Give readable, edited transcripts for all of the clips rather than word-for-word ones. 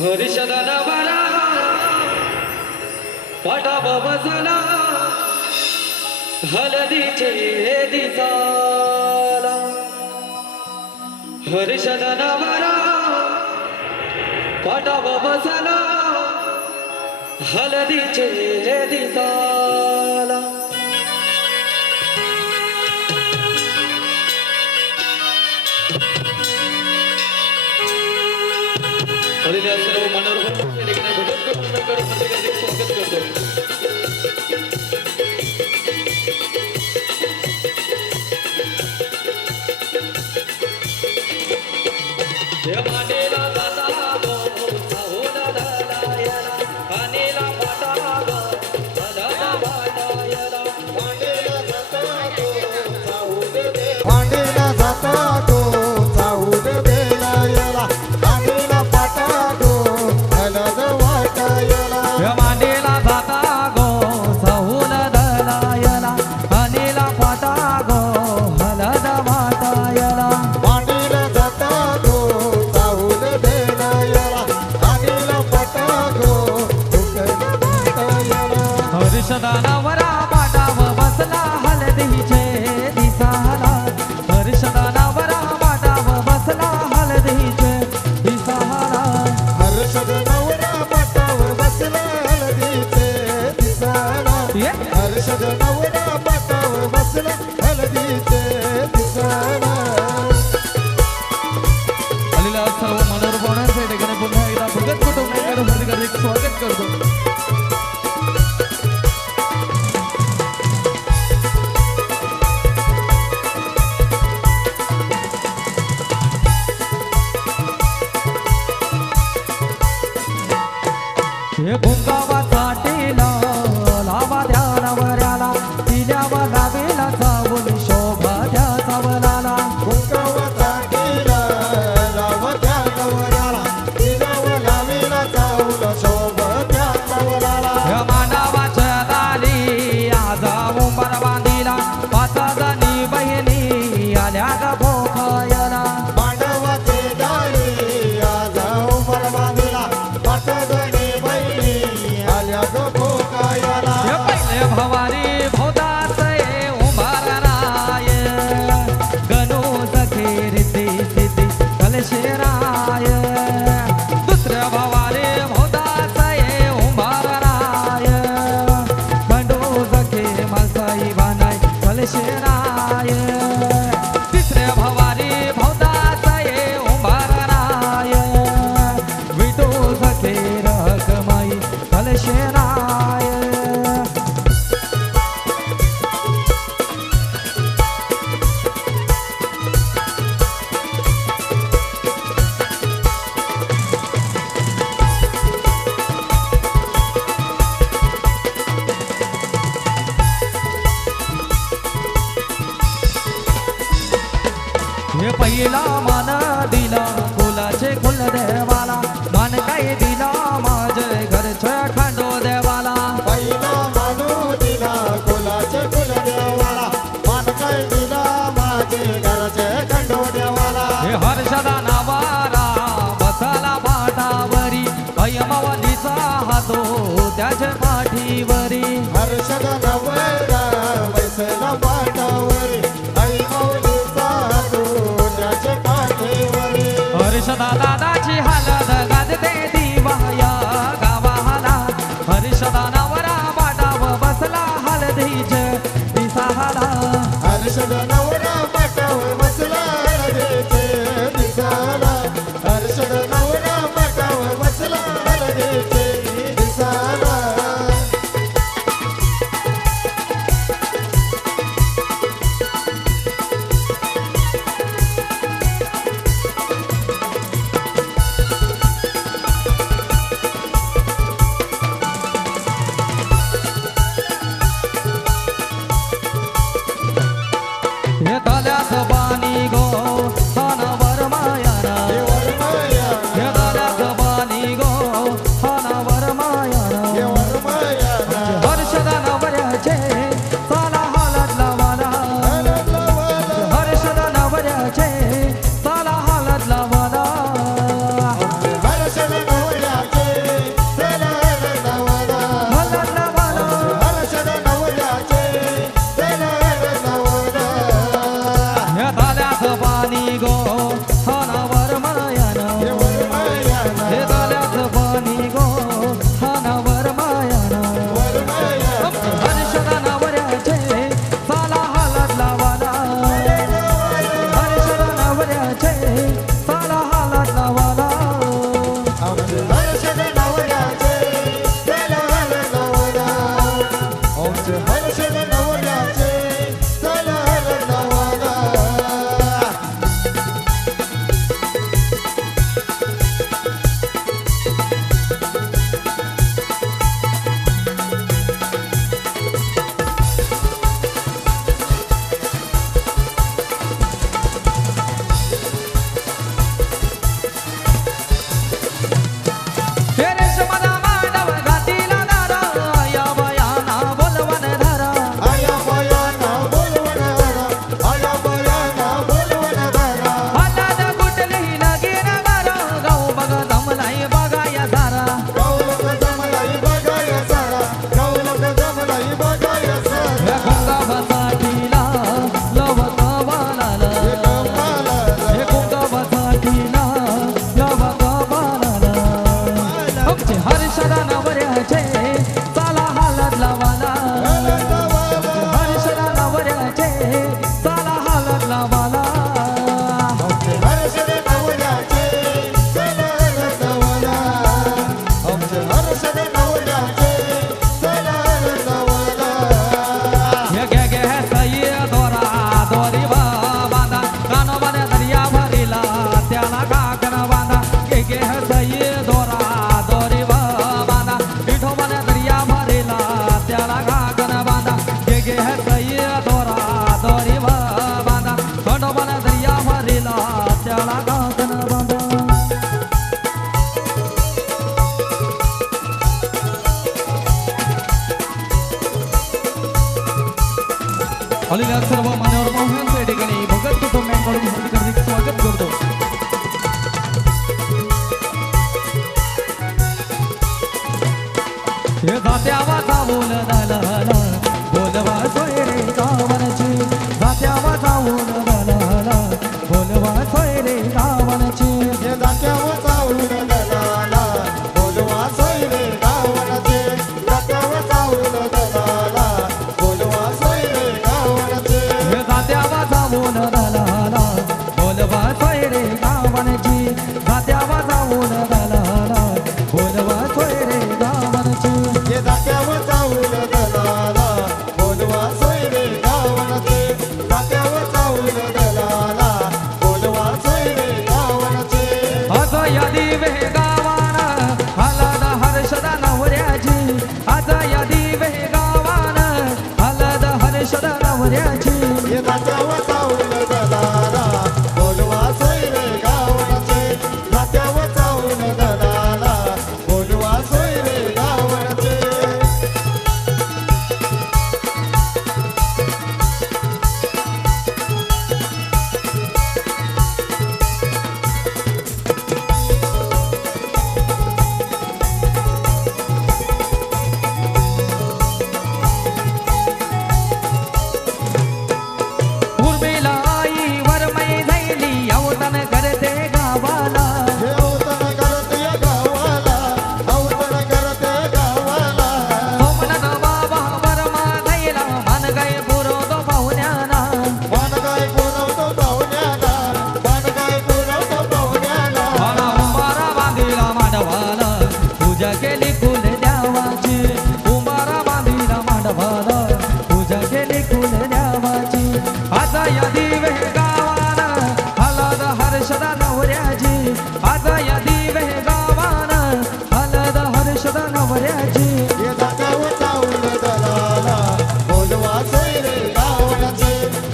हर्षदनवरा पाटा बसला हलदीचे दिसाला हर्षदनवरा पाटा बसला हलदीचे दिसाला आलेल्या सर्व मनोरंजन ठिकाणी भटकत प्रत्येकाचे स्वागत करतो. मानेला जाता गो साहूला दलायला मानेला पाटा गो दला बाटायला मांडेला जाता गो साऊद बेलायला मांडेला पाटा गो हलद वाटायला मानेला जाता गो साहूला दलायला मानेला पाटा गो हलद वाटायला मांडेला जाता गो साऊद बेलायला मांडेला पाटा गो हलद वाटायला हर्षदानावरा पाटाव बसला हलदीचे दिसाला हर्षदानावरा पाटाव बसला हलदीचे दिसाला हर्षद नवरा पाटाव बसला हलदीचे दिसाला हर्षद नवरा पाटाव बसला हलदीचे दिसाला आलेल्या सर्व मनोरंजनाच्या ठिकाणी पुन्हा एकदा भगत कुटुंबाकडे हार्दिक स्वागत करतो. हे भुंगावा चाटेला लावा द्या नवऱ्याला दिल्यावा लावेला चावून शोभा द्या चावलाला भुंगावता गेला रावत्या नवऱ्याला दिलाव लावीला चावल शोभत्या नवऱ्याला या मानवाच्या दाली आज उंबर बांधिला पाच जणी बहिणी आल्या ग भोखायला मांडवाचे दारी आज उमर बांधिला पाच जणी बहिणी आल्या गो भोकायला हे पहिले भवारी भोदास ये उंबरराय गणू सखे रिद्धी सिद्धी कलशेराय दुसऱ्या भवारी भोदास ये उंबरराय गणू सखे मासाई बानाय कलशेराय तिसऱ्या भवारी भोदास ये उंबरराय विठू सखे रखमाई कलशेराय हे पहिला मान दिला कुलाचे कुल देवाला मान काय दिला माझे घरच्या खांडो देवाला पहिला मानू दिला कुलाचे कुल देवाला मान काय दिला माझे घरचे खंडो देवाला हे हर्षदा नावारा बसला पाठावरी अयमवलीचा हातो त्याच्या पाठीवरी हर्षद नवरा बैसला पाटावरी आई मौलीचा हातो त्याचे पाठीवरी हर्षदा दादाची हालत गाजते दिवाया गावाला हर्षदा नवरा पाटाव बसला हलदीचे दिसाला हर्षद नवरा पाटाव बसला हलदीचे दिसाला हर्षद नवरा पाटाव बसला हलदीचे दिसाला हे तल्यात पाणी झाला हालतला वाला आमचे हर्ष रे नवऱ्याचे चला नवला आमचे हर्ष रे नवऱ्याचे चला नवला ये गे है सई दोरा दोरी बांधा कानोबाने दर्या भरिला त्याला काकण बांधा गे है सई दोरा दोरी बांधा विठोबाने दर्या भरिला त्याला काकण बांधा गे है सई दोरा दोरी बांधा कानोबाने दर्या भरिला त्याला काकण बांधा आलेल्या सर्व मान्यवर पाहुण्यांचे ठिकाणी भगत कुटुंबियांकडून हार्दिक स्वागत करतो. हे जात्या वाचा बोल दलाला बोलवा सोयरे गावांची जात्या वाचा बोल दलाला बोलवा सोयरे गावांची हे दात्यावर जाऊन दलाला बोलवा सोयरे गावाचे दात्यावर जाऊन दलाला बोलवा सोयरे गावाचे हे जात्या वाचा बोल दलाला बोलवा सोयरे गावांची जात्या वाचा बोल दलाला बोलवा सोयरे गावांची हे दात्यावर जाऊन दलाला बोलवा सोयरे गावाचे दात्यावर जाऊन दलाला बोलवा सोयरे गावाचे आज यादी वेगावान हलद हर्षद नवऱ्याची आज यादी वेगावान हलद हर्षद नवऱ्याची हे दात्यावर जाऊन दलाला बोलवा सोयरे गावाचे दात्यावर जाऊन दलाला बोलवा सोयरे गावाचे उर्मिला आई वरमै झैली अवतन करते गावाला हे अवतन करते गावाला अवतन करते गावाला सोमनाथ बाबा वरमा झैला मन गाय पुरवतो पाहुण्याना मान काय पुरवतो पाहुण्याला मान काय पुरवतो पाहुण्याला मला उंबारा बांधिला मांडवाला पूजा केली कुल द्यावाची उंबारा बांधिला मांडवाला पूजा केली कुल द्यावाची आता यादी वेगावान हलद हर्षद नवऱ्याची आता यादी वेगावान हलद हर्षद नवऱ्याची हे दात्यावर जाऊन दलाला बोलवा सोयरे गावाचे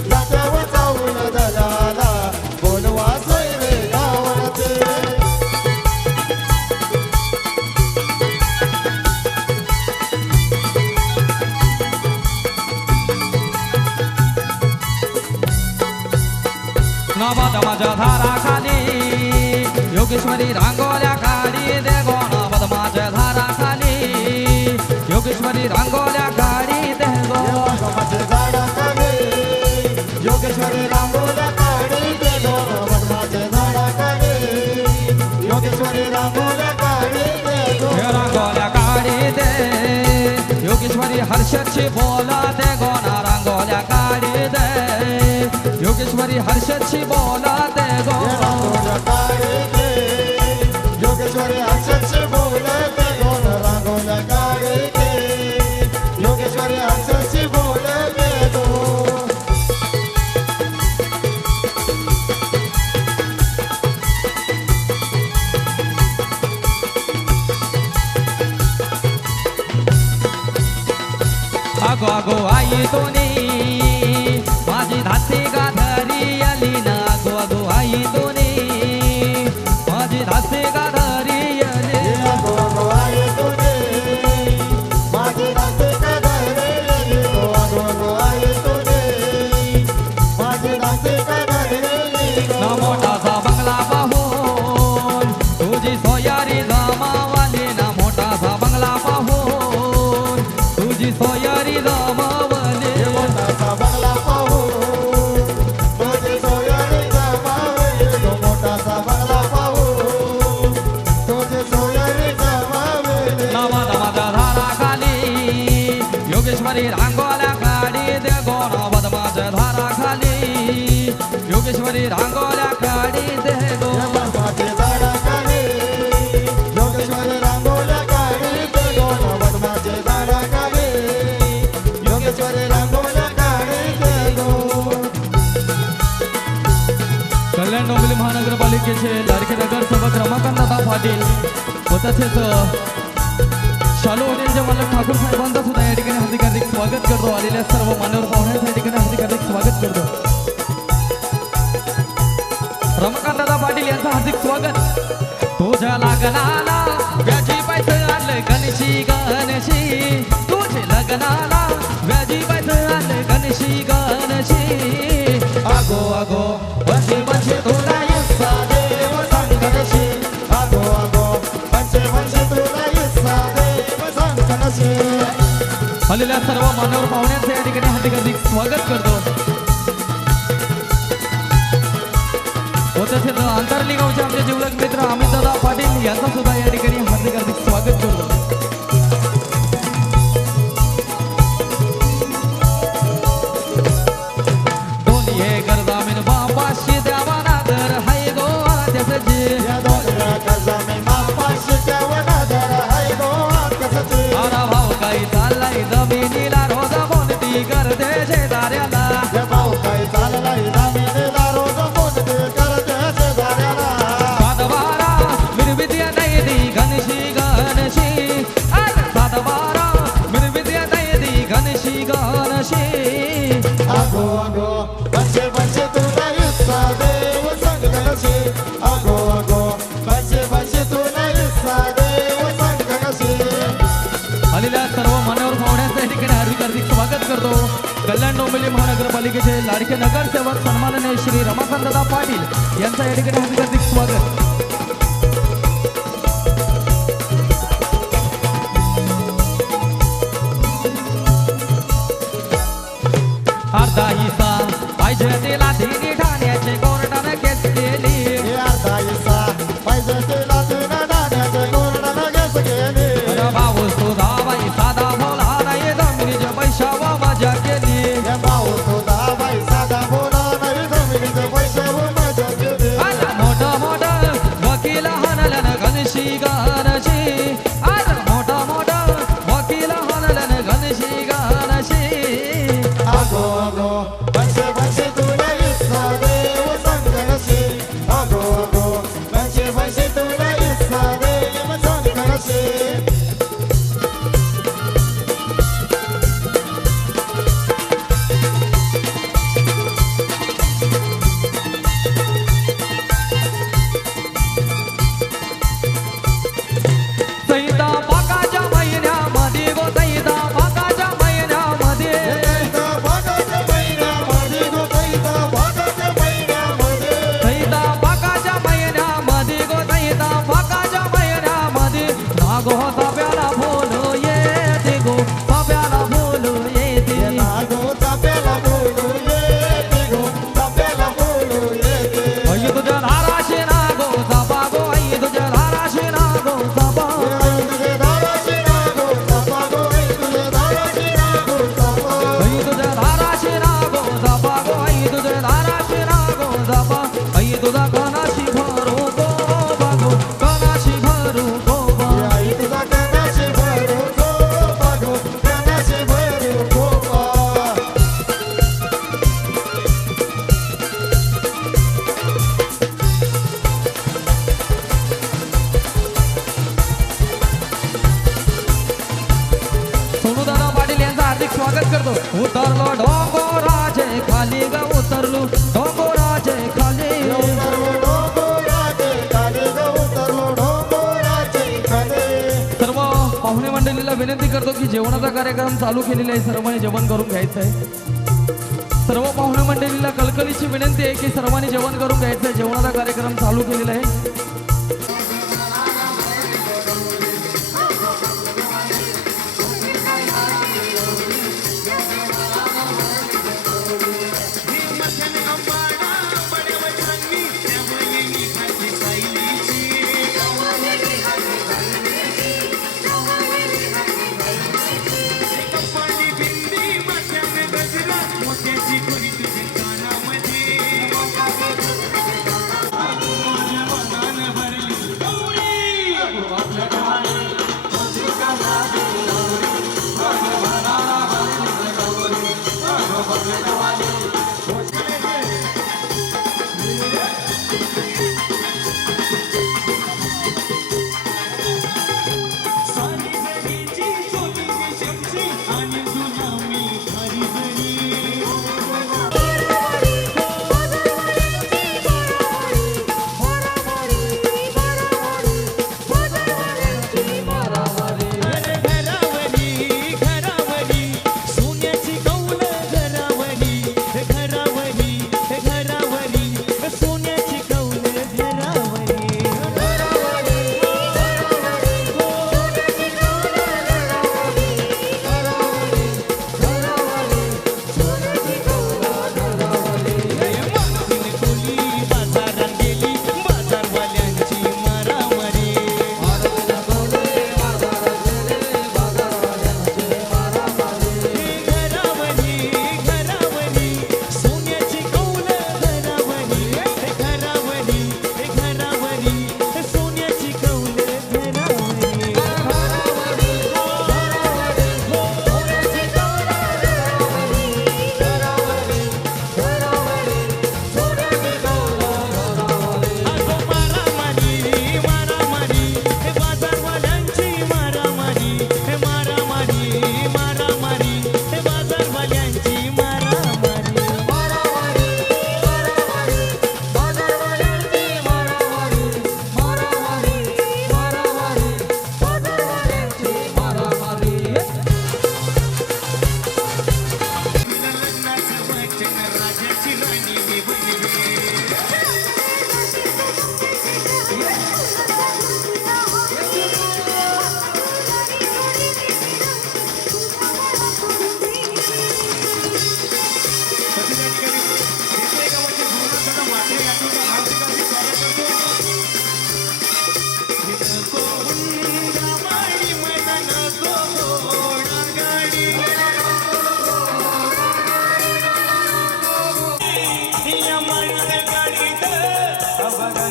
दात्यावर जाऊन दलाला बोलवा सोयरे गावाचे नवद माझ्या धाराखाली योगेश्वरी रांगोल्या काढी दे गो नवद माझ्या धाराखाली योगेश्वरी रांगोल्या काढी दे गो माझे झाडाखाली योगेश्वरी रांगोल्या काढी दे गो माझे झाडाखाली योगेश्वरी रांगोल्या काढी दे गो हे रांगोल्या काढी दे योगेश्वरी हर्षची बोला दे गो ना रांगोल्या काढी दे योगेश्वरी हर्षची बोला दे गो रांगोल्या काढी दे योगेश्वरी हर्षची बोला दे गो रांगोल्या काढी दे योगेश्वरी हर्षची बोला दे गो अगो अगो आई तोनी माझी धासी गाधरी आली ना अगो अगो आई तोनी माझी धासी गाधरी आली गो गो आये तुझे माझे रास्ते का धरे गो गो आये तुझे माझे रास्ते का धरे ना मोठासा बंगला पाहून तुझी सोयारी जमावाली ना मोठासा बंगला पाहून तुझी सोयारी जमावली मोठा बंगला पाहू तुझे सोयारी जमावे तो मोठा बंगला पाहू तुझे सोयारी जमावे नवद माझ्या धाराखाली योगेश्वरी रांगोल्या काढी दे गो नवद माझ्या धाराखाली योगेश्वरी रांगोळ्या काढी दे गो बदमाचे झाडाखाली योगेश्वरी रांगोळ्या काढी दे गो बदमाचे झाडाखाली योगेश्वरी रांगोळ्या काढी दे गो कल्याण डोंबिवली महानगरपालिकेचे लाडके नगरसेवक रमाकांत दादा पाटील व तसेच शालू हॉटेलचे मालक ठाकूर साहेबांचा सुद्धा या ठिकाणी हार्दिक हार्दिक स्वागत करतो आलेल्या सर्व मान्यवर पाहुण्यांचं या ठिकाणी हार्दिक हार्दिक स्वागत करतो रमाकांत दादा पाटील यांचं हार्दिक स्वागत तुझ्या लग्नाला व्याजी पैसे आणले गणेशी गणेशी तुझे लग्नाला व्याजी पैसे आणले गणेशी गणेशी आगो आगो बंशे बंशे तुला यस्सा देव संकटशी आगो आगो बंशे बंशे तुला यस्सा देव संकटशी आलेल्या सर्व मान्यवर पाहुण्यांचं या ठिकाणी हार्दिक हार्दिक स्वागत करतो व तसेच अंतरली गावचे आमचे जिवलग मित्र अमित दादा पाटील यांचा सुद्धा या ठिकाणी हार्दिक हार्दिक स्वागत करतो दोन्ही हे गरजामीन बापाशी द्यावा नादर हाय गो त्याची या दोनला कजामे मापाशी देवना दर हाय गो आकाशाची अरा भाऊ काही चाललाय जमिनीला रोज बोलती करते शेजाऱ्याला या भाऊ काय चाललाय जमिनीला रोज मोजते करते शेजाऱ्याला सातबारा मिरविद्या नाही दी गणशी गणशी अरे सातबारा मिरविद्या नाही दी गणशी गणशी आगो आगो बंशे बंशे तुला यस्सा देव संकटशी आगो आगो बंशे बंशे तुला यस्सा देव संकटशी आलेल्या सर्व मान्यवर पाहुण्यांचं या ठिकाणी हार्दिक हार्दिक स्वागत करतो कल्याण डोंबिवली महानगरपालिकेचे लाडके नगरसेवक सन्माननीय श्री रमाकांत दादा पाटील यांचं या ठिकाणी हार्दिक हार्दिक स्वागत अर्धा हिस्सा पाहिजे तिला तिन्ही ठाण्याचे कोर्टाने केस केली अर्धा हिस्सा पाहिजे तिला तुला नाण्याचे कोरडानं घेस गेली भाऊ सुधा बाई साधा बोला नाही जमिनीच्या पैशावा मजा केली हे भाऊ तुझा बाई साधा बोला नाही जमिनीचे पैसे मजा केली आता मोठा मोठा वकील हाणल्यान गणशी गणशी आता मोठा मोठा वकील हाणल्यान गणशी गणशी आगो आगो बंशे बंशे तुला यस्सा देव संकटशी आगो आगो बंशे बंशे तुला यस्सा देव संकटशी सैता पाकाच्या महिन्यामध्ये गो सैता पाकाच्या महिन्यामध्ये कैता भागाच्या महिन्यामध्ये गो कैता भागाच्या महिन्यामध्ये सैता पाकाच्या महिन्यामध्ये गो सैता पाकाच्या महिन्यामध्ये नागो ताप्याला बोलू येते गो ताप्याला बोलू येते नागो ताप्याला बोलू येते गो ताप्याला बोलू येते आई तुझ्या धाराशी नागो तापा गो आई तुझ्या धाराशी नागो तापा तुझे दाराशी नागो तापा गो तुझे दाराशी नागो तापा आई तुझ्या धाराशी नागो तापा गो आई तुझ्या धाराशी नागो तापा आई तुझा कणाशी भरू गो बागो कणाशी भरू गो बा आई तुझा कणाशी भरू गो बागो कणाशी भरू गो बा सोनूदादा पाटील यांचं हार्दिक स्वागत करतो उतरलो डोंगराचे खाली ग उतरलो डोंगराचे खाली उतरलो डोंगराचे खाली ग उतरलो डोंगराचे खाली सर्व पाहुणे मंडळीला विनंती करतो की जेवणाचा कार्यक्रम चालू केलेला आहे सर्वांनी जेवण करून घ्यायचं आहे सर्व पाहुणे मंडळीला कळकळीची विनंती आहे की सर्वांनी जेवण करून घ्यायचं आहे जेवणाचा कार्यक्रम चालू केलेला आहे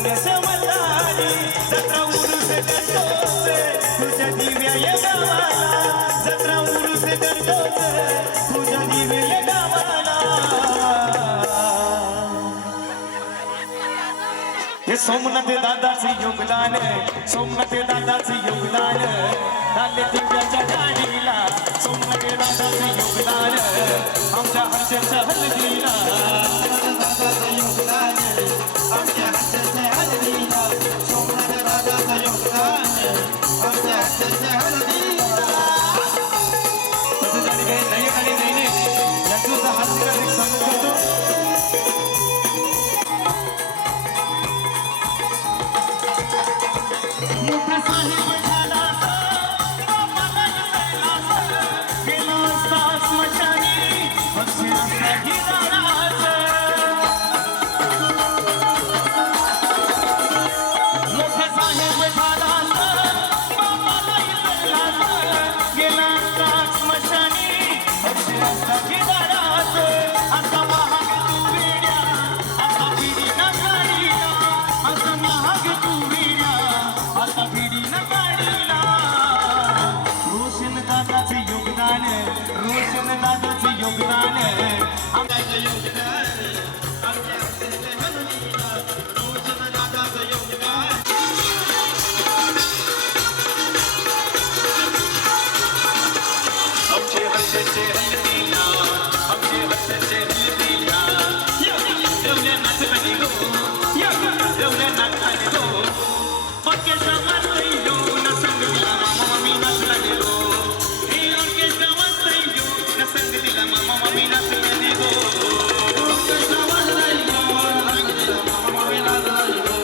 मानस मल्हारी जत्रा उरुस करतोस तुझ्या दिव्या या गावाला जत्रा उरुस करतोस तुझ्या दिव्या या गावाला हे सोमनाथ दादाचे योगदान सोमनाथ दादाचे योगदान झाले दिव्याच्या गाडीला सोमनाथ दादाचे योगदान आमच्या हर्षाच्या हल्दीला दादाचं योगदान आमच्या हस्ताच्या हळदीला सोमनाथ दादाचं योगदान आमच्या हस्ताच्या हळदीला तसं झाली काही नाही आणि नाही याचं हास्य स्वागत करतो मोठा साहेब झाला बापाला गेला असता स्मशानी भक्षणासाठी जाणार मोठा साहेब झाला बापाला गेला असता स्मशानी भक्षणासाठी जाणार आता महाग तू वेड्या आता पिढी ना गाडीला आता महाग तू वेड्या आता पिढी ना गाडीला रोशन दादाचे योगदान रोशन दादाचे योगदान आमचं योगदान आमच्या हस्ताच्या हळदीला रोशन दादाचं योगदान आमचे हर्षाचे हल्दीला आमचे हर्षाचे हल्दीला देवल्या नाचतानी गो देवल्या नाचतानी गो ऑर्केस्ट्रा वाजतय गो न संगतीला मामा मामी नाचतानी गो हे ऑर्केस्ट्रा वाजतय गो न संगतीला मामा मामी नाचतानी गो ऑर्केस्ट्रा वाजलाय गो संगीतला मामा मामी नाचलाय गो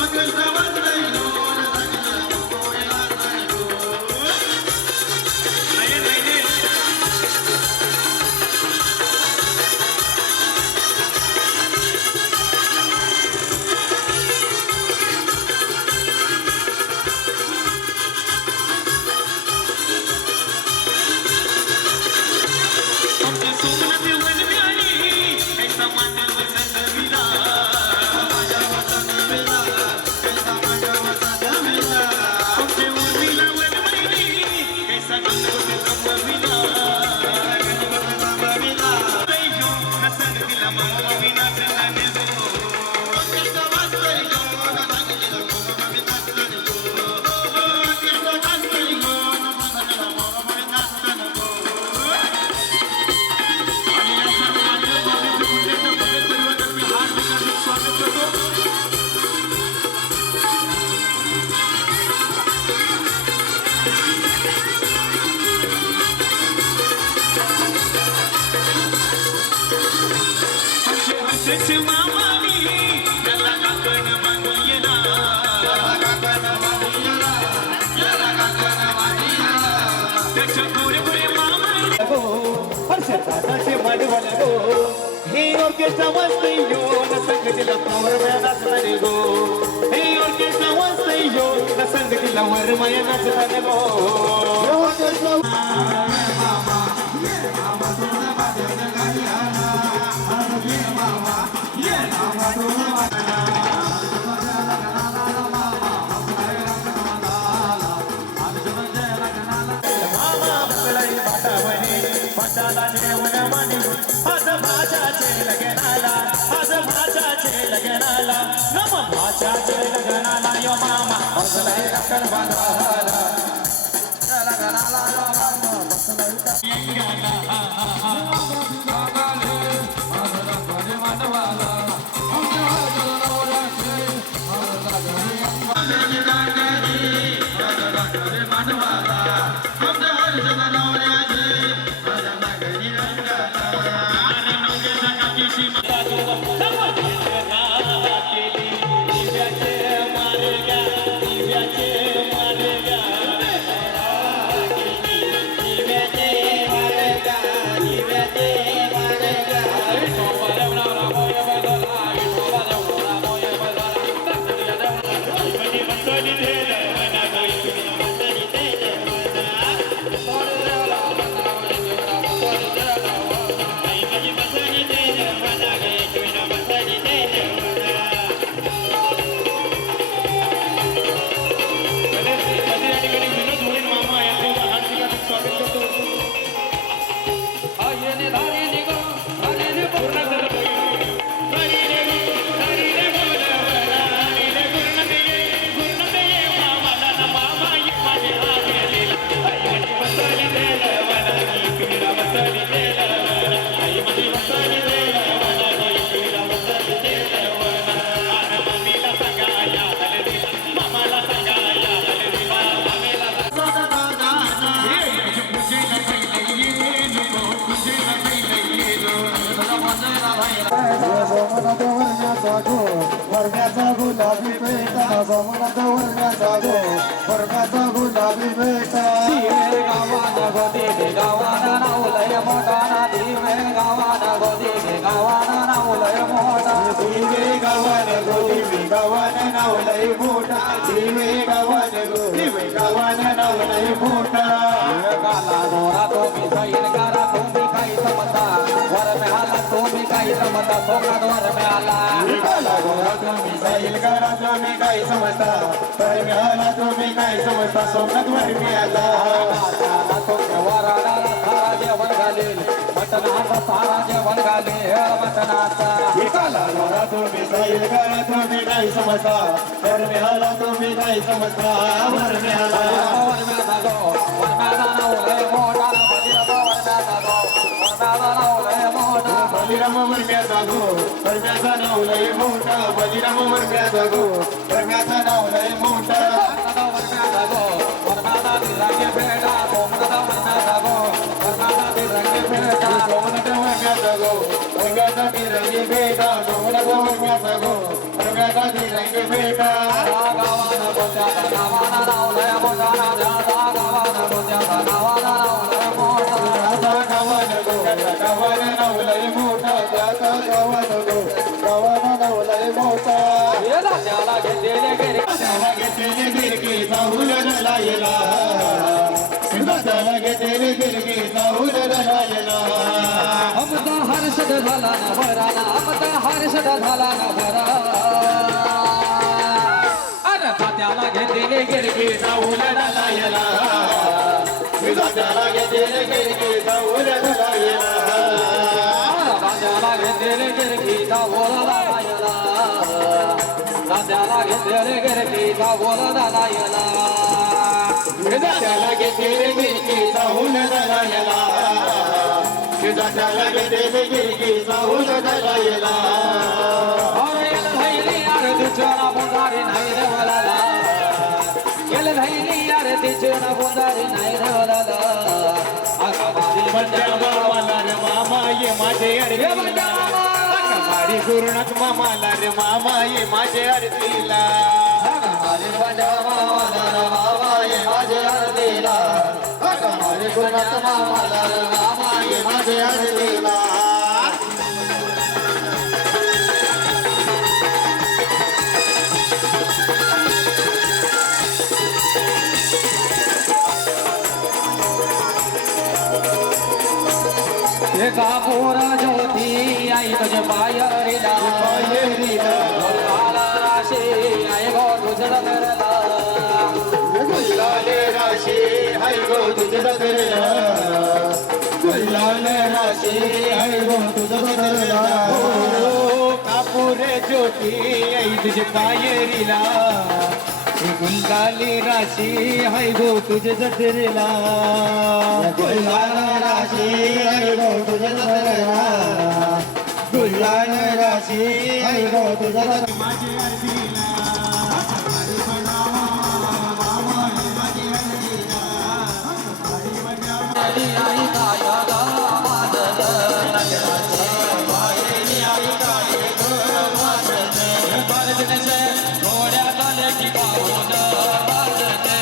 ऑर्केस्ट्रा वाजलाय गो संगीतला मामा मामी नाचलाय गो नाही नाही आमचे स्वप्नात वन मिळाली ऐसा मानव संगीता माझ्या वतन मिला कैसा माझ्या वतन मिला आमचे उर्मिला वन मिळाली कैसा गणपती संभविला मिला दैजो न संगतीला मामा मामी नाचतानी गो ऑर्केस्ट्रा वाजलाय गो संगीतला मामा मामी नाचलाय गो ऑर्केस्ट्रा वाजलाय गो संगीतला मामा मामी नाचलाय गो आणि या सर्व मान्यवरांचे पुण्याच्या भगत परिवारातर्फे हार्दिक स्वागत करतो हर्षे हर्षेचे मामानी त्याला काकण मानूयला त्याच्या गोरे गोरे मामानी हर्षदाचे मांडवाला गो हे ऑर्केस्ट्रा वाजतय यो न संगतीला वरमाया नाचतानी गो हे ऑर्केस्ट्रा वाजतय यो न संगतीला वरमाया नाचतानी गो मामा बसलाई बाटावरी बाटाला जेवण मानी आज भाषाचे लगनाला आज भाषाचे लगनाला नम भाषाचे लगनाला यो मामा बसलाई रकन बांधाला लगनाला यो मामा बसलाई वरण्याचा गो वरण्याचा गुलाबी बेटा सोमनाथ वरण्याचा गो वरण्याचा गुलाबी बेटा दिवे गावान गो दिवे गावान नावलय मोठा ना दिवे गावान गो दिवे गावान नावलय मोठा दिवे गावान गो दिवे गावान नाव लय मोठा दिवे गावान गो दिवे गावान नाव लय मोठा काला दोरा तुम्ही सैल करा तुम्ही काही समजा वर मिळाला तुम्ही काही समजा सोकात वर मिळाला निघाला गोरा तुम्ही जाईल करा तुम्ही काय समजता तर मिळाला तुम्ही काय समजता सोमनाथ वर मिळाला त्याला तुमच्या वराडाला सारा जेवण घालील मटणाचा सारा जेवण घालील मटणाचा निघाला गोरा तुम्ही जाईल करा तुम्ही काय समजता तर मिळाला तुम्ही काय समजता वर मिळाला वरम्याचा गो वरम्याचा नावलय मोठा वरम्याचा गो वरम्याचा नावलय मोठा बलिराम वरम्याचा गो वरम्याचा नाव लय मोठा बलिराम वरम्याचा गो वरम्याचा नाव लय मोठा वरम्याचा गो वरम्याचा दिरांगे पेटा सोमनाथ वरम्याचा गो वरम्याचा दिरांगे पेटा सोमनाथ वरम्याचा गो वरम्याचा तिरंगी बेटा सोमनाथ वरम्याचा गो वरम्याचा तिरंगी बेटा गावानं कोणत्याचा गावानं नावलय मोठा राजा गावानं कोणत्याचा गावानं नावलय मोठा राजा गावान गो त्याचा गावान नाव लय मोठा त्याचा गावान गो गावान नाव लय मोठा हे राजाला घेतलेले गेले त्याला घेतलेले गिरकी जाऊन लायला त्याला घेतलेले गिरकी जाऊन लायला आमचा हर्षद झाला ना भरा ना आमचा हर्षद झाला ना भरा अरे तात्याला घेतलेले गिरकी जाऊन लायला त्याला घेतलेले गिरकी जाऊन लायला राजाला घेतलेले गिरकी बोला लायला राजाला घेतलेले गिरकी बोला लायला त्याला घेतलेले गिरकी जाऊन लायला त्याला घेतलेले गिरकी जाऊन लायला गेल धैली यार तुझ्या बोंदारी नाही रे वलाला गेल धैली यार तुझ्या बोंदारी नाही रे वलाला आका मारी बंडा मामाला रे मामा ये माझे अडतीला मारी गुरुनाथ मामाला रे मामा ये माझे अडतीला मारी बंडा मामाला बाबा ये माझे अर्धीला मारी गुरुनाथ मामाला रे मामा ये माझे अडतीला एका पोरा ज्योती आई तुझे पायरीला बोलाला राशी आई गो तुझं करला गुल्लाले राशी हाय गो तुझे दरला गुल्लाले राशी हाय गो तुझे दरला कापुरे ज्योती आई तुझे पायरीला गुल्लाले राशी हाय गो तुझे दरला गुल्लाले राशी हाय गो तुझे दरला गुल्लाले राशी हाय गो तुझे दरला आई आई काया गा मादल आई काय गो बाजने घोड्या काल्याची पाऊन बाजने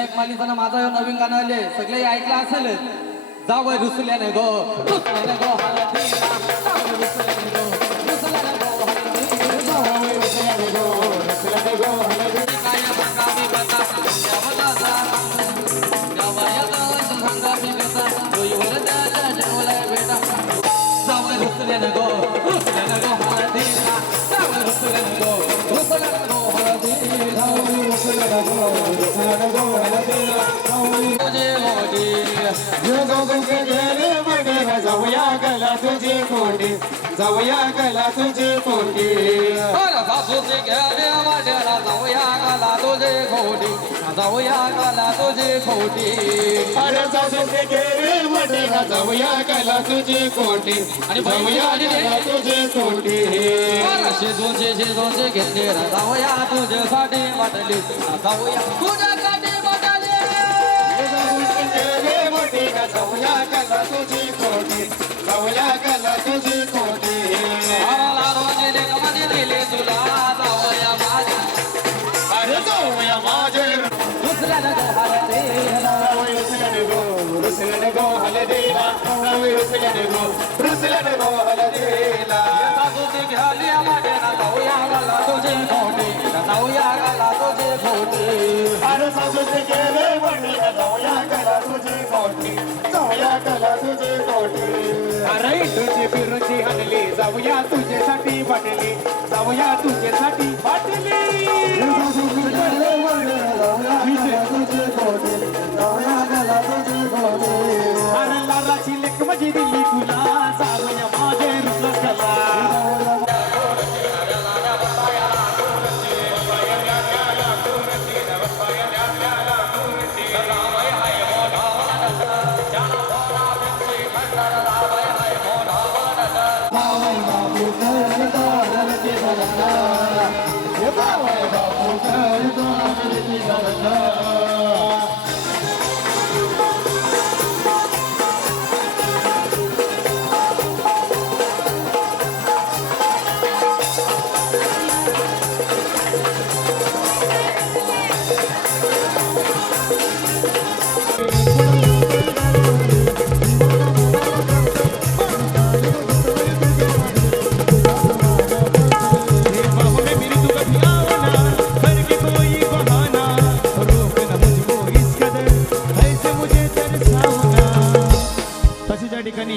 विनायक मालिकानं माझं हे नवीन गाणं आले सगळे ऐकलं असेल जावं रुसल्याने गो रुसल्याने गो हळदीला जावं रुसल्याने गो रुसल्याने गो हळदीला जावं रुसल्याने गो रुसल्याने गो हळदीला काय सांगावी कथा देवाचा देवाया सांगावी कथा होईवर त्याच्या जेवला बेटा जावं रुसल्याने गो हळदीला जावं रुसल्याने गो हळदीला जाऊया गला तुझी कोंडी जाऊया गला तुझी कोंडी सासूचे घ्याने वाट्याला जाऊया गला तुझे खोटी जाऊया गला तुझे खोटी अरे सासूचे गेले मटेला जाऊया गला तुझी कोंडी आणि जाऊया गला तुझी कोंडी शिजूचे घेतले जाऊया तुझ्यासाठी वाटली जाऊया तुझ्यासाठी वाटली जाऊया गला तुझी कोंडी जाऊया गला तुझी कोंडी दिले तुला जाऊया माझ्या अरे जाऊया माझे रुसल्याने गो हळदीला रुसल्याने गो रुसल्याने गो हळदीला रुसल्याने गो हळदीला सासूचे घ्याली वाट्याला जाऊया गला तुझे खोटी जाऊया गला तुझे खोटी अरे सासूचे गेले वडील जाऊया गला तुझी कोटी जाऊया गला तुझी कोटी अरे तुझी बिरुची हल्ली जाऊया तुझ्यासाठी वाटली जाऊया तुझ्यासाठी वाटली अरे लालाची लेक माझी दिली तुला जाऊया माझे रुसला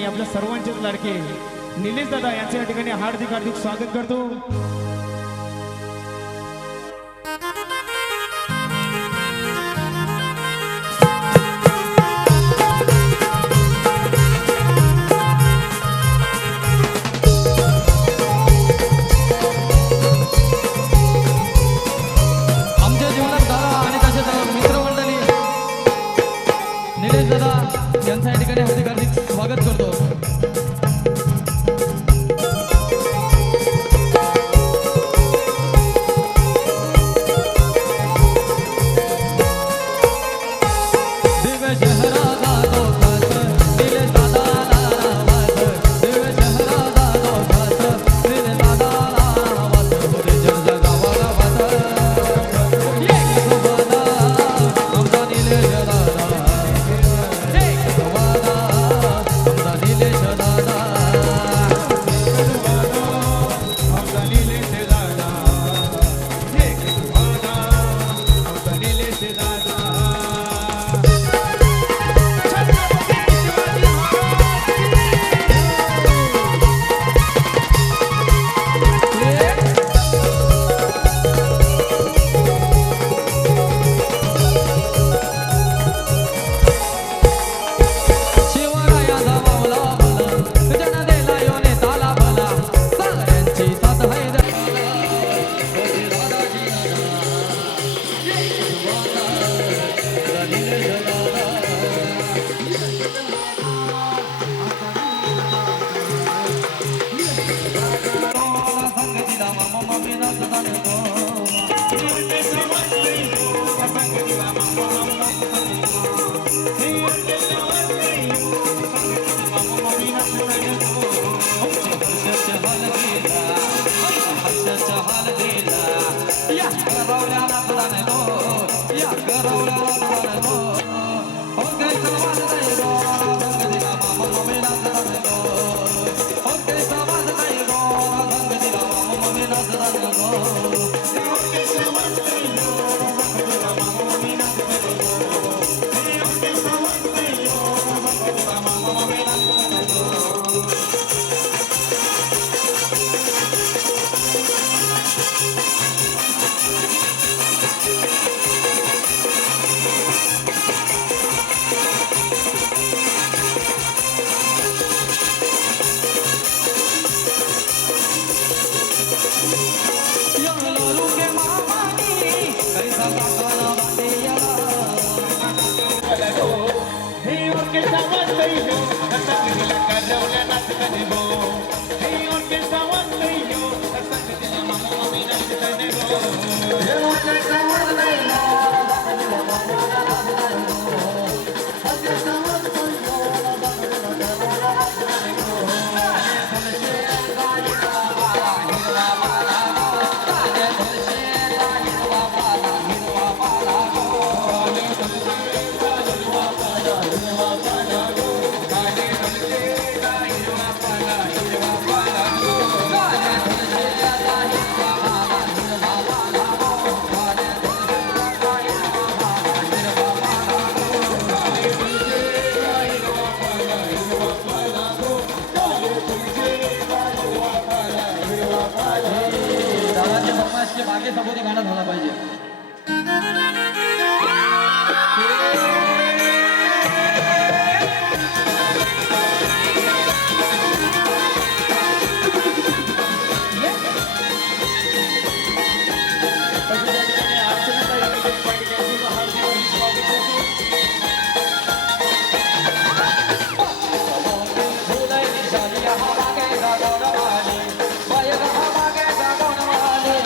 आपल्या सर्वांचेच लाडके निलेश दादा यांच्या या ठिकाणी हार्दिक हार्दिक स्वागत करतो. आमच्या जीवनात दादा आणि तसेच मित्रमंडळी निलेश दादा यांच्या या ठिकाणी हार्दिक हार्दिक स्वागत करतो. या करवल्या लोरू के मामानी कैसा काकाला बांधिया हे ओके सावंत यो संगीला करवल्या नाच कनेगो हे ओके सावंत यो संगीला मामा मामी नाच कनेगो हे ओके सावंत यो संगीला मामा नाच कनेगो ओके सावंत यो संगीला नाच कनेगो तुलसे गायला हिरवा पाला काले तुलसे हिरवा पाला दादाच्या फरमाईशचे मागे सबोधी गाणं झालं पाहिजे फुलाई निशालिया मागे जागोन वाली बाया मागे जागोन वाली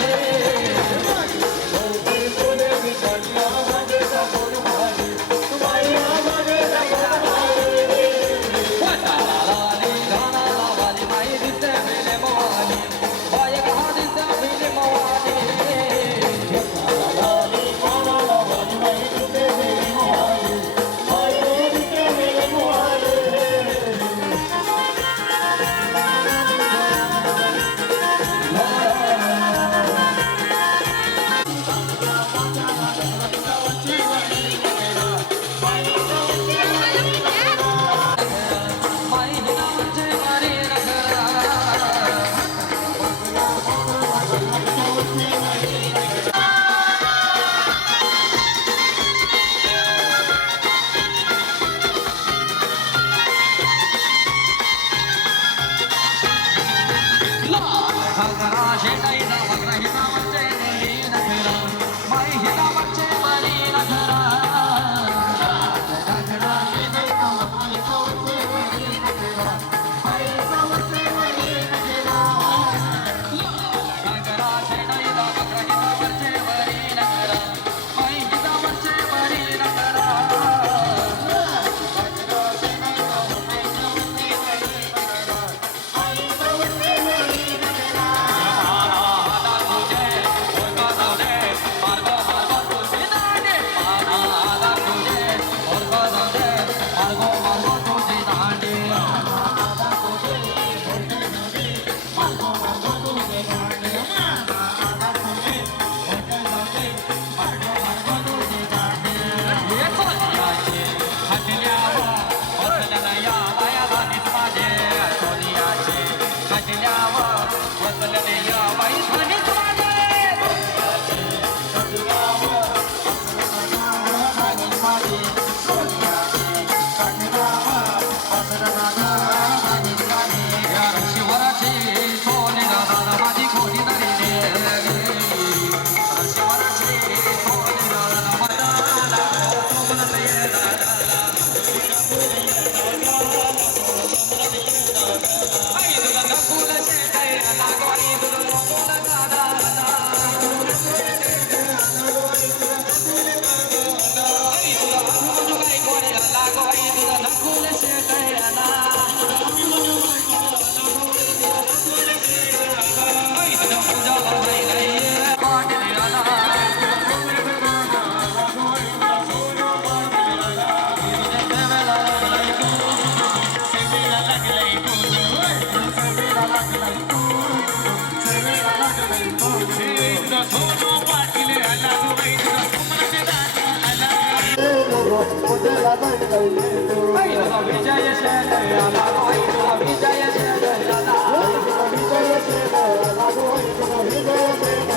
विजय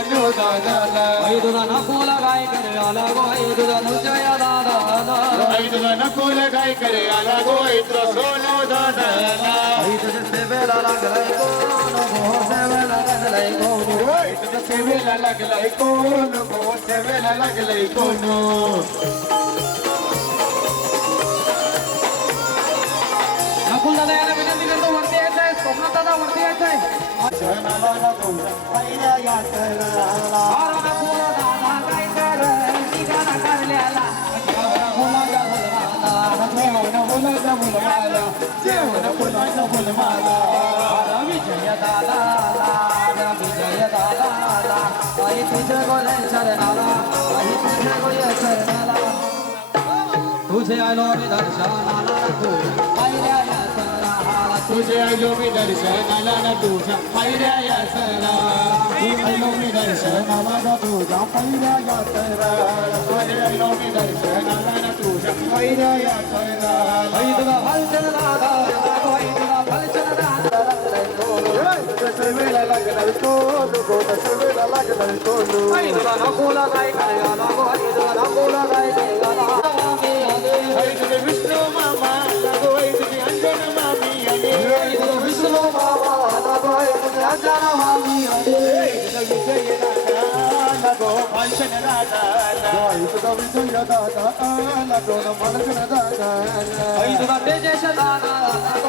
सोनू दादाला आई तुझा नकोला काय करे आला गो आई तुझा नुजया दादाला आई तुझा नकुल काय करे आला गो इत्र सोनू दादाला आई तुझ्या सेवेला लागलाय कोण गो सेवेला लागलाय कोण आई तुझ्या सेवेला लागलाय कोण गो सेवेला लागलाय कोण नकुल दादा याला विनंती करतो वरती यायचं आहे स्वप्नात दादा वरती यायचं आहे शरणाला लागू पहिल्या यात्रेला अरे नकुल दादा काय कर ठिकाणा करल्याला मुलाच्या मुलगाला मुलाचा मुलमाला जेवण मुलाचा मुलमाला विजय दादा विजय दादा आई तुझे गोले शरणाला आई तुझे गोले शरणाला तुझे आलो मी दर्शनाला तू पहिल्या यात्रेला तुझे आलो मी दर्शनाला ना तुझ्या पहिल्या यात्रेला तू आलो मी दर्शनाला ना तुझ्या पहिल्या यात्रेला तुझे आलो मी दर्शनाला ना तुझ्या पहिल्या यात्रेला आई तुझा हलचल दादा आई तुझा हलचल दादा सेवेला लागलाय कोण गो सेवेला लागलाय कोण आई तुझा नकोला काय करे आला गो आई तुझा नकोला काय करे आला आई तुझे विष्णू मामा लागो आई तुझी अंजन मामी आली आई तुझा विष्णू बाबा आला गो आई तुझा अंजना मामी आले विजय दादा लागो भाषण दादा आई तुझा विजय दादा लागो भाषण दादा आई तुझा तेजस दादा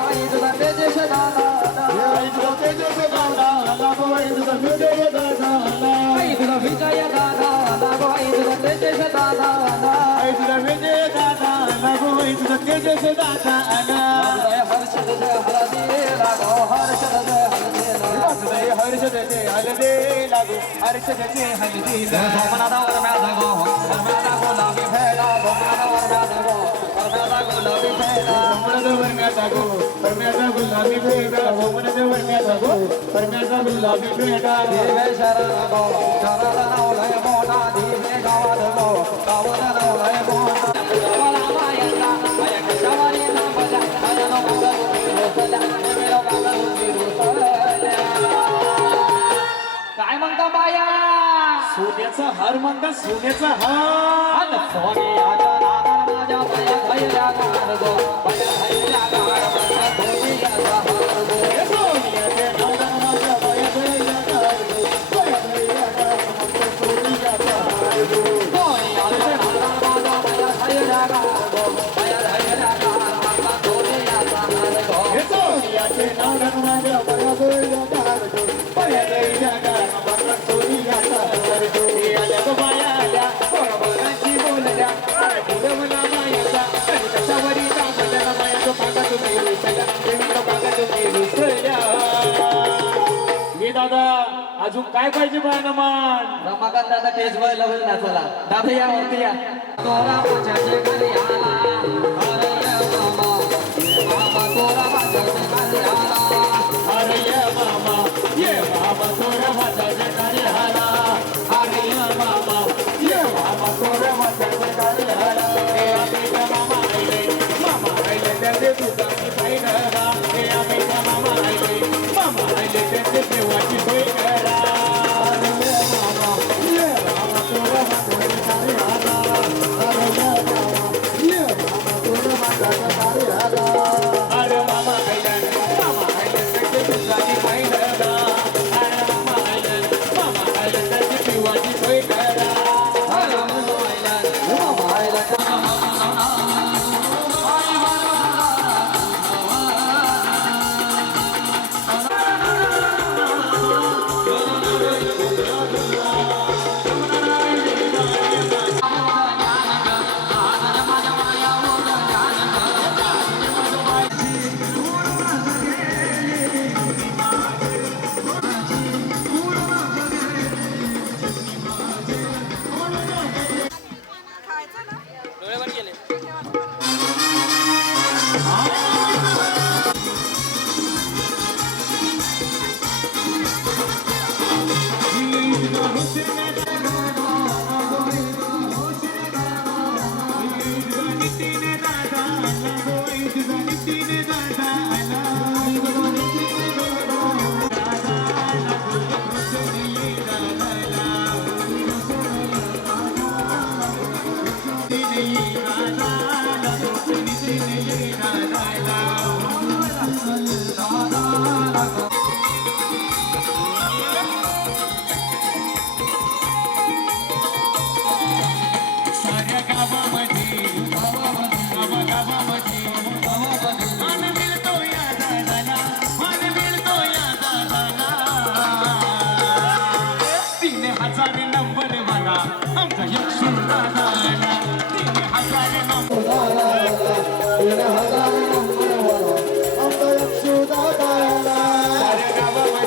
आई तुझा तेजस दादा आई तुझा तेजस दादा लागो आई तुझा विजय दादा आई तुझा विजय दादा लागो आई तुझा तेजस दादा आई तुझा विजय दादा लागो आई तुझा तेजस दादा हर्षद जय हळदी लागो हर्षद जय हळदी हर्षद जय हलदे लागो हर्षद जय हलदे सोमनाथावर माझा गो वरम्याचा गुलाबी फेडा सोमनाथावर माझा गो वरम्याचा गुलाबी फेडा परम्याचा गो परम्याचा गुलाबी भेटा होमनाचा वर्म्याचा गो परम्याचा गुलाबी भेटा दिवे शरण गो शरण नवलय मोठा दिवे गावात गो गावात नवलय मोठा मला मायला माया कशावारी नांबला माझ्या नवला रोसला मेरा बाबा रोसला काय म्हणता बाया सोन्याचा हार म्हणता सोन्याचा हार अन सोन्याच्या नादात माझ्या बाया भैया गाड गो बाया भैया गाड माझ्या सोन्याचा हार गो सोन्याच्या नादात माझ्या बाया भैया गाड गो बाया भैया गाड माझ्या सोन्याचा हार गो सोन्याच्या नादात माझ्या बाया भैया गाड गो बाया भैया गाड माझ्या सोन्याचा हार गो सोन्याचे नादात माझ्या बाया भैया गाड गो बाया भैया गाड माझ्या सोन्याचा हार गो आल्या गो बाया आल्या बरोबरांची बोलल्या पुढे मला मायाचा कशावरी दाखवल्या मायाचं पाका तुम्ही रुसल्या देवीचं पाका तुम्ही रुसल्या हे दादा अजून काय पाहिजे बाळा मान रमाकांत दादा टेज वर लवल नाचला दादा या वरती या तोरा माझ्याचे घरी आला अरे या मामा ये मामा तोरा माझ्याचे घरी आला अरे ये मामा ये मामा तोरा माझ्याचे घरी आला अरे ये मामा ये मामा तोरा माझ्याचे घरी आला हे आम्हीचा मामा आले त्याचे तुझा मी पाहिला हे आम्हीचा मामा आले त्याचे देवाची सोय करा अरे ये मामा तोरा माझ्याचे घरी आला अरे ये मामा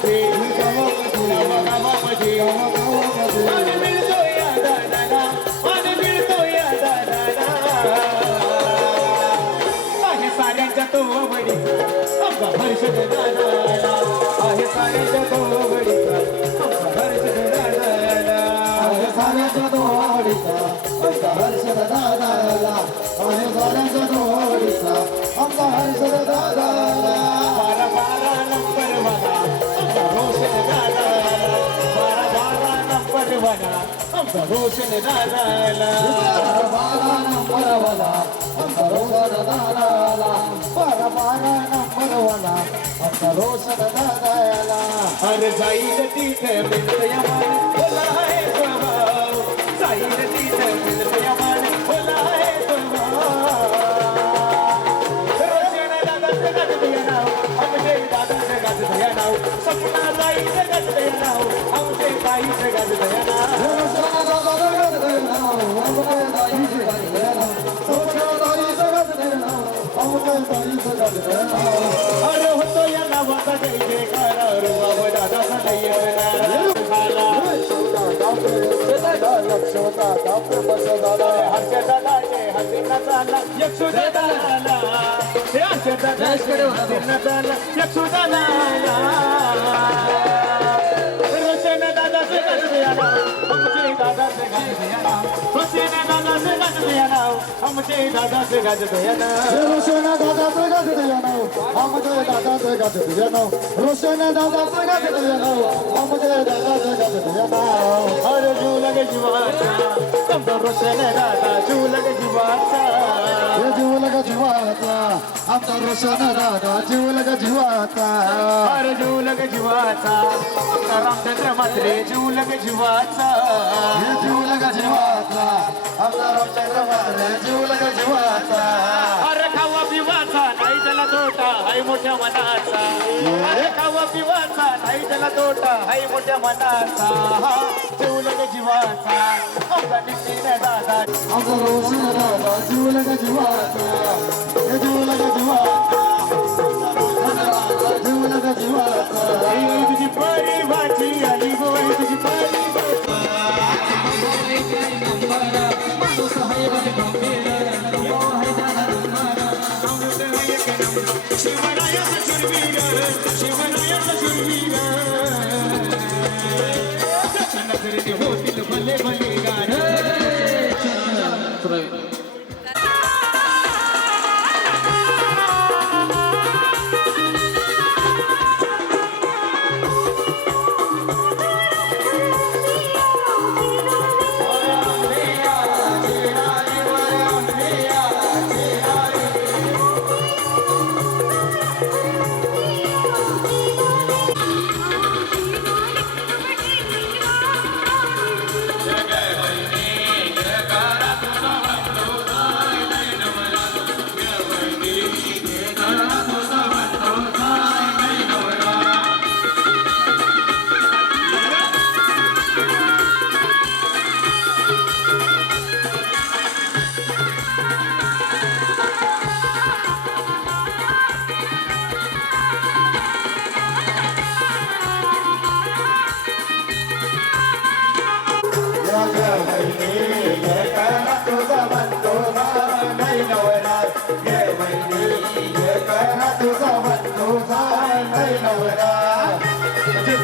गावामध्ये गावागावामध्ये मान मिळतो या दादाला मान मिळतो या दादाला आहे साऱ्यांच्या तो आवडीचा आमचा हर्षद दादाला आहे साऱ्यांच्या तो आवडीचा आमचा हर्षद दादाला आहे साऱ्यांच्या दोडीचा आमचा हर्षद दादाला आहे साऱ्यांच्या दोडीचा आमचा हर्षद दादाला 12 नंबर वाला आमचा रोशन दादाला 12 नंबर वाला आमचा रोशन दादाला 12 नंबरवाला आमचा रोशन दादाला 12 नंबरवाला आमचा रोशन दादाला अरे जाईल तिथे मिळतया मान बोला आहे स्वभाव जाईल तिथे मिळतया मान बोला आहे स्वभाव रोशन दादाचं गाजतया नाव आमचे दादाचं गाजतया नाव सपना जाईल गाजतया नाव आमचे ताईचं गाजतया नाव अरे होतो या नावाचा जय जयकार बाबा दादाचा नाही येणार हर्षदादाचे हसीना चालला यक्षुदादाला हे हर्षदादाचे हसीना चालला यक्षुदादाला रोशन दादाचे गाजतया नाव आमचे दादाचे गाजतया नाव रोशन दादाचे गाजतया नाव आमचे दादाचे गाजतया नाव रोशन दादाचं गाजतया नाव आमचे दादाचं गाजतया नाव रोशन दादाचं गाजतया नाव आमचे दादाचं गाजतया नाव अरे जीव लगे जीवाचा समजा रोशन दादा जीव लगे जीवाचा हे जीवलग जीवाचा आमचा रोशन दादा जीवलग जीवाचा अरे जीव लगे जीवाचा आमचा रामचंद्र मात्रे जीव लगे जीवाचा हे जीवलग जीवाचा आमचा रामचंद्र मात्रे जीवलग जीवाचा अरे खावा पिवाचा नाही त्याला तोटा हाय मोठ्या मनाचा अरे खावा पिवाचा नाही त्याला तोटा हाय मोठ्या मनाचा जीव लगे जीवाचा आमचा नितीन दादा आमचा रोशन दादा जीवलग जीवाचा हे जीवलग जीवाचा जीवलग जीवाचा तुझी परिवाची आली गोय तुझी परिवाची शिवरायाचा शूरवीर शिवरायाचा शूरवीर नजरेने होतील भले भले गाड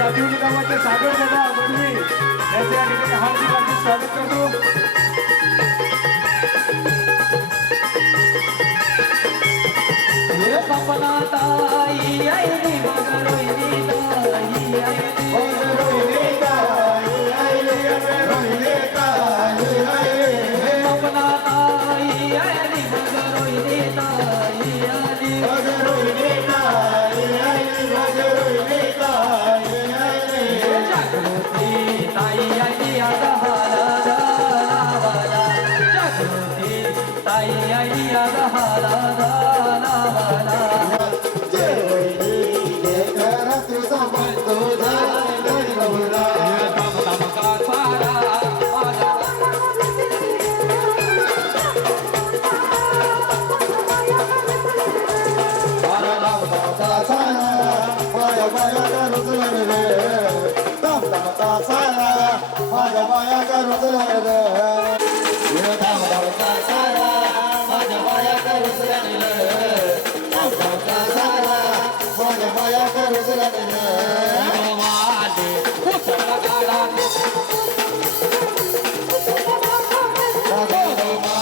सातवडी गावाचे सागर दादा बडवी यांचे या ठिकाणी हार्दिक हार्दिक स्वागत करतो सपना ताई आई मगरोई सपना ताई आई मगरोई जागृती ताई आई आता हाला वाला जागृती ताई आई आता हाला वाला जय वैरी जय करा तुझा रुजलं रे दम दम तासाला माझ्या माया रुजलं रे दम दम तासाला माझ्या माया रुजलं रे दम दम तासाला माझ्या माया रुजलं रे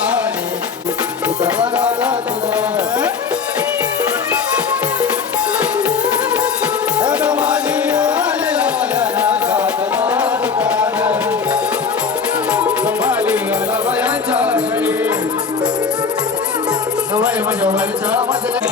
वाले उचल गाडा माझ्या